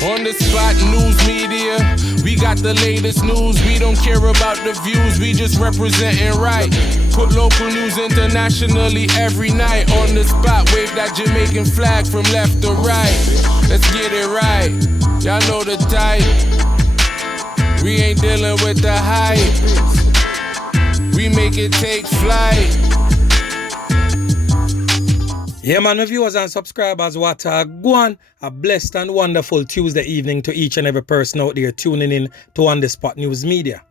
On the spot news media, we got the latest news. We don't care about the views, we just representing right. Put local news internationally every night. On the spot, wave that Jamaican flag from left to right. Let's get it right, y'all know the type. We ain't dealing with the hype. We make it take flight. Yeah, man, my viewers and subscribers, what a go on. A blessed and wonderful Tuesday evening to each and every person out there tuning in to On The Spot News Media.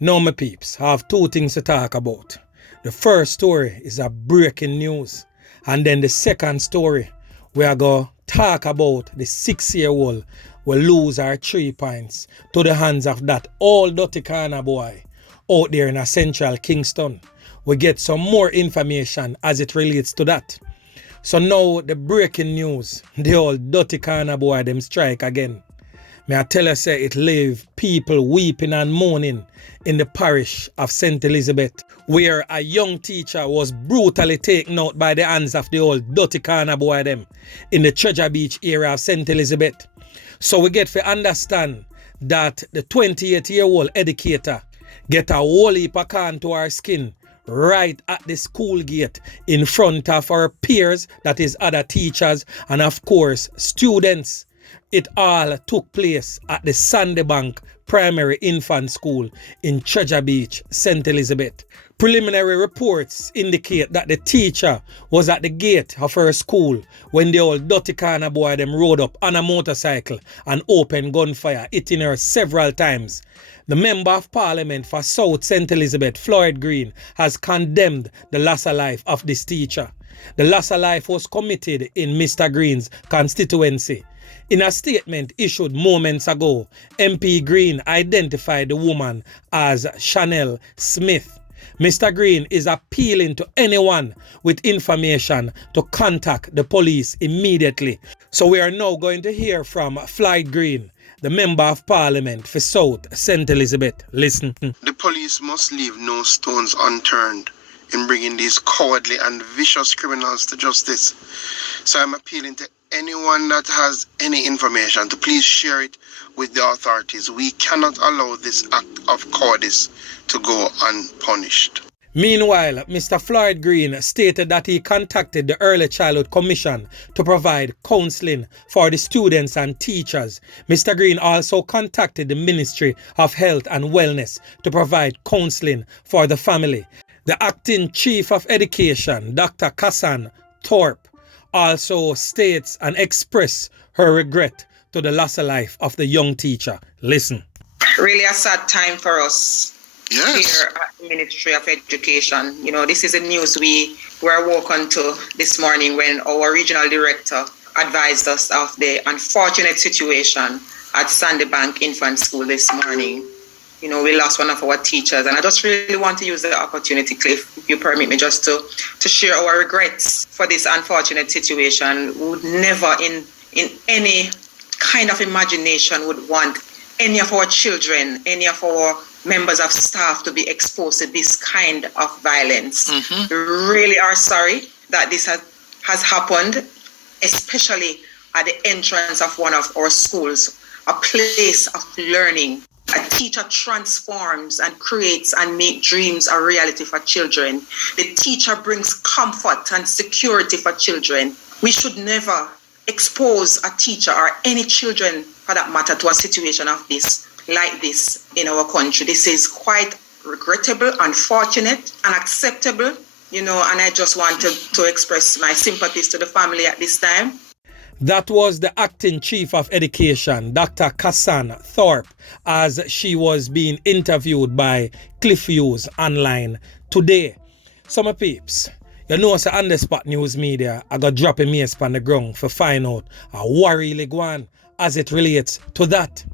Now, my peeps, I have two things to talk about. The first story is a breaking news. And then the second story, we are going to talk about the 6-year-old will lose our 3 points to the hands of that old dirty corner boy out there in a central Kingston. We get some more information as it relates to that. So now the breaking news, the old dirty corner boy them strike again. May I tell you, say it leave people weeping and mourning in the parish of St. Elizabeth, where a young teacher was brutally taken out by the hands of the old dirty corner boy them in the Treasure Beach area of St. Elizabeth. So we get to understand that the 28-year-old educator get a whole heap of corn to our skin right at the school gate in front of our peers, that is other teachers and of course students. It all took place at the Sandybank Primary Infant School in Treasure Beach, St. Elizabeth. Preliminary reports indicate that the teacher was at the gate of her school when the old dirty corner boy them rode up on a motorcycle and opened gunfire, hitting her several times. The Member of Parliament for South St. Elizabeth, Floyd Green, has condemned the loss of life of this teacher. The loss of life was committed in Mr. Green's constituency. In a statement issued moments ago, MP Green identified the woman as Chanel Smith. Mr. Green is appealing to anyone with information to contact the police immediately. So we are now going to hear from Floyd Green, the Member of Parliament for South St. Elizabeth. Listen. The police must leave no stones unturned in bringing these cowardly and vicious criminals to justice. So I'm appealing to anyone that has any information to please share it with the authorities. We cannot allow this act of cowardice to go unpunished. Meanwhile, Mr. Floyd Green stated that he contacted the Early Childhood Commission to provide counseling for the students and teachers. Mr. Green also contacted the Ministry of Health and Wellness to provide counseling for the family. The Acting Chief of Education, Dr. Kassan Thorpe, also states and express her regret to the loss of life of the young teacher. Listen. Really a sad time for us. Yes. Here at the Ministry of Education. You know, this is the news we were woken to this morning when our regional director advised us of the unfortunate situation at Sandybank Infant School this morning. You know, we lost one of our teachers, and I just really want to use the opportunity, Cliff, if you permit me, just to share our regrets for this unfortunate situation. We would never in any kind of imagination would want any of our children, any of our members of staff to be exposed to this kind of violence. We really are sorry that this has happened, especially at the entrance of one of our schools, a place of learning. A teacher transforms and creates and makes dreams a reality for children. The teacher brings comfort and security for children. We should never expose a teacher or any children, for that matter, to a situation of this, like this in our country. This is quite regrettable, unfortunate, unacceptable, you know, and I just want to express my sympathies to the family at this time. That was the Acting Chief of Education, Dr. Kassan Thorpe, as she was being interviewed by Cliff Hughes online today. Some peeps, you know, so On The Spot News Media, I got drop a mace on the ground for find out what really go on as it relates to that.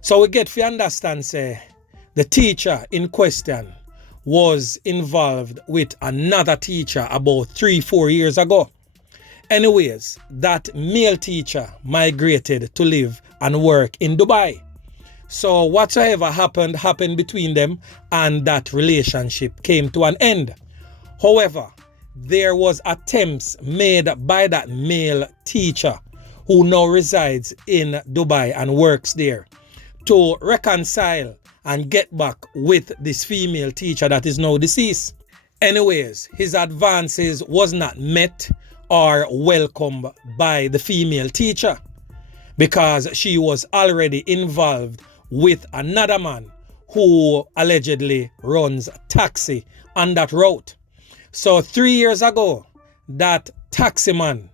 So we get to understand, say, the teacher in question was involved with another teacher about 3-4 years ago. Anyways, that male teacher migrated to live and work in Dubai. So whatsoever happened between them, and that relationship came to an end. However, there was attempts made by that male teacher who now resides in Dubai and works there, to reconcile and get back with this female teacher that is now deceased. Anyways, his advances was not met or welcomed by the female teacher because she was already involved with another man who allegedly runs a taxi on that route. So 3 years ago, that taxi man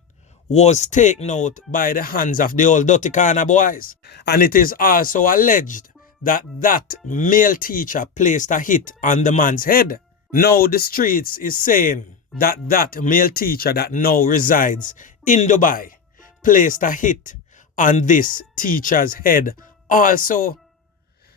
was taken out by the hands of the old Dirty Corner boys. And it is also alleged that that male teacher placed a hit on the man's head. Now the streets is saying that that male teacher that now resides in Dubai placed a hit on this teacher's head also.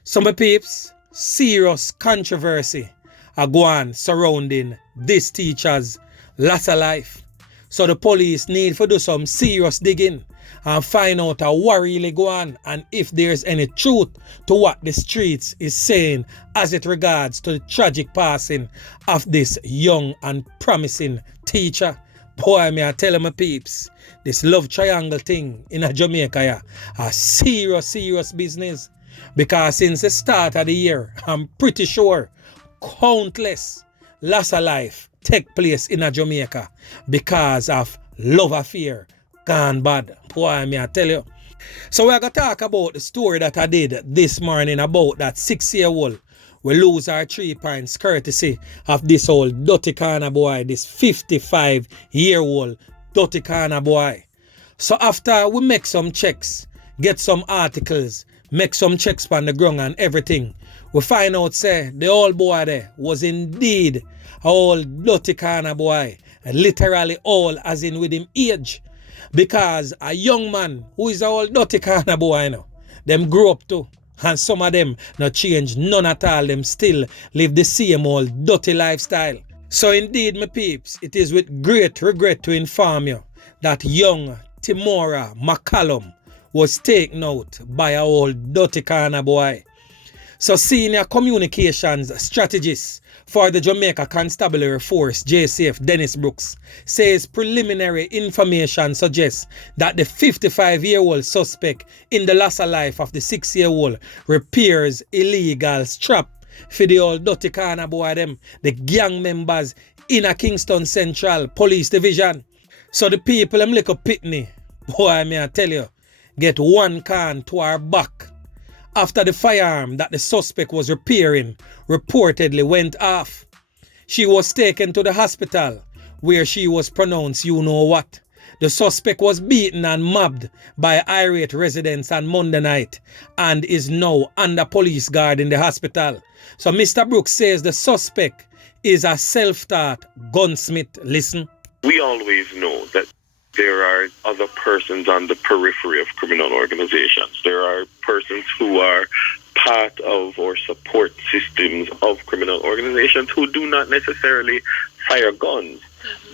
Some peeps, serious controversy are going surrounding this teacher's loss of life. So the police need to do some serious digging and find out what really go on and if there's any truth to what the streets is saying as it regards to the tragic passing of this young and promising teacher. Boy, me I tell my peeps, this love triangle thing in Jamaica a serious business. Because since the start of the year, I'm pretty sure countless loss of life take place in Jamaica because of love affair gone bad. Boy, me I tell you. So we're going to talk about the story that I did this morning about that 6-year-old. We lose our 3 points courtesy of this old Dirty Corner boy, this 55-year-old Dirty Corner boy. So after we make some checks, get some articles, make some checks on the ground and everything, we find out say the old boy there was indeed an old Dirty Corner boy, literally old as in with him age. Because a young man who is an old Dirty Corner boy, you know, them grew up too. And some of them not change none at all. Them still live the same old dirty lifestyle. So indeed, my peeps, it is with great regret to inform you that young Timora McCallum was taken out by a old Dirty Corner boy. So senior communications strategist for the Jamaica Constabulary Force, JCF, Dennis Brooks, says preliminary information suggests that the 55-year-old suspect in the loss of life of the 6-year-old repairs illegal strap for the old Dirty Corner boy them, the gang members in a Kingston Central Police Division. So the people them little pitney, boy, may I tell you, get one can to our back after the firearm that the suspect was repairing reportedly went off. She was taken to the hospital where she was pronounced you know what. The suspect was beaten and mobbed by irate residents on Monday night and is now under police guard in the hospital. So Mr. Brooks says the suspect is a self-taught gunsmith. Listen. We always know that there are other persons on the periphery of criminal organizations. There are persons who are part of or support systems of criminal organizations who do not necessarily fire guns,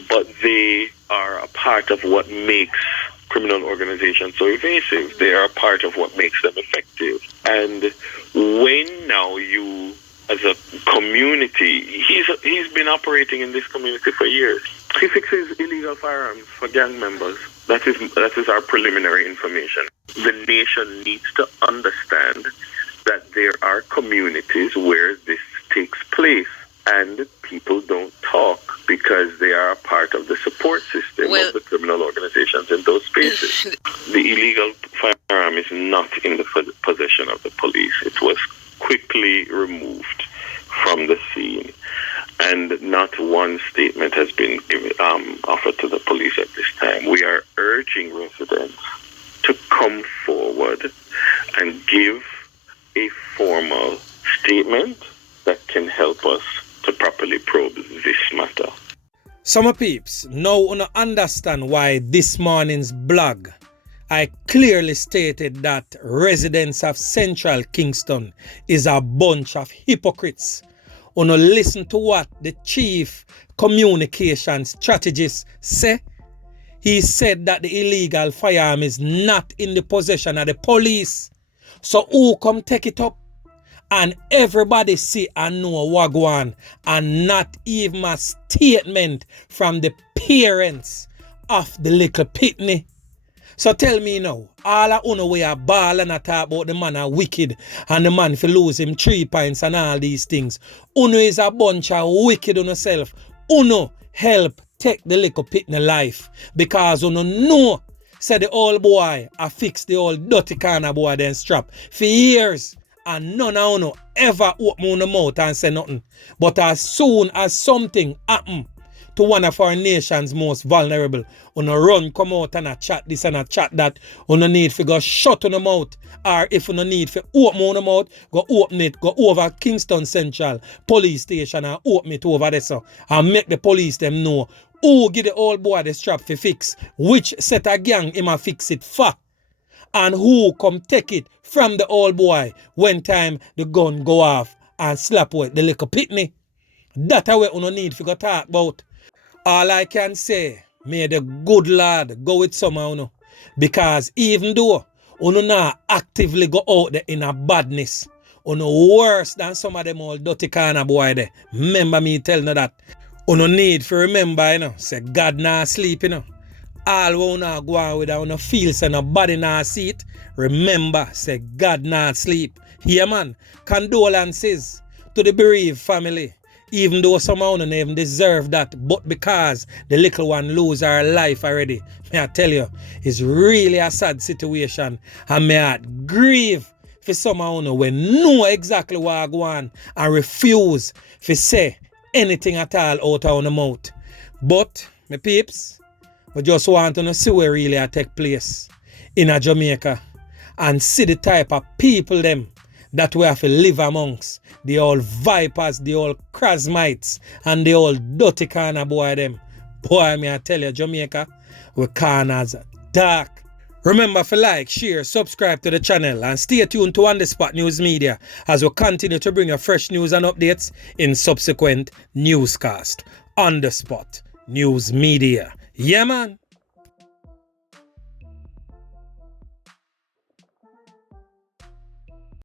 but they are a part of what makes criminal organizations so evasive. They are a part of what makes them effective. And when now you, as a community, he's been operating in this community for years. He fixes illegal firearms for gang members. That is our preliminary information. The nation needs to understand that there are communities where this takes place and people don't talk because they are a part of the support system of the criminal organizations in those spaces. The illegal firearm is not in the possession of the police. It was quickly removed from the scene, and not one statement has been offered to the police at this time. We are urging residents to come forward and give a formal statement that can help us to properly probe this matter. Some peeps, now you understand why this morning's blog I clearly stated that residents of Central Kingston is a bunch of hypocrites. Uno listen to what the chief communication strategist say. He said that the illegal firearm is not in the possession of the police. So who come take it up? And everybody see and know what go on, and not even a statement from the parents of the little pitney. So tell me now, all of uno way a ball and a talk about the man are wicked and the man for lose him 3 points and all these things. Uno is a bunch of wicked on yourself. Uno help take the little pitney life because uno know say the old boy a fix the old dirty corner boy then strap for years and none of uno ever open uno mouth and say nothing. But as soon as something happen to one of our nation's most vulnerable, uno run come out and a chat this and a chat that, uno need to go shut on the mouth, or if uno need to open on the mouth, go open it, go over Kingston Central Police Station and open it over there so, and make the police them know who give the old boy the strap for fix, which set a gang him a fix it for, and who come take it from the old boy when time the gun go off and slap with the little pitney. That's what uno need to go talk about. All I can say, may the good Lord go with some of uno. Because even though uno not actively go out there in a badness, uno worse than some of them old dirty corner boy there. Remember me telling you that. Uno need to remember, you know, say God not sleep, you know. All we uno go on with uno feel say nobody not see it. Remember, say God not sleep. Yeah man, condolences to the bereaved family. Even though some of them even deserve that, but because the little one lose her life already, may I tell you, it's really a sad situation. And may I grieve for some of them when know exactly what go on and refuse to say anything at all out of the mouth. But, my peeps, we just want to see where really take place in a Jamaica and see the type of people them that we have to live amongst. The old vipers, the old crasmites, and the old dirty corner boy them. Boy, me I tell you, Jamaica, we corners dark. Remember to like, share, subscribe to the channel, and stay tuned to On The Spot News Media as we continue to bring you fresh news and updates in subsequent newscast. On The Spot News Media. Yeah, man.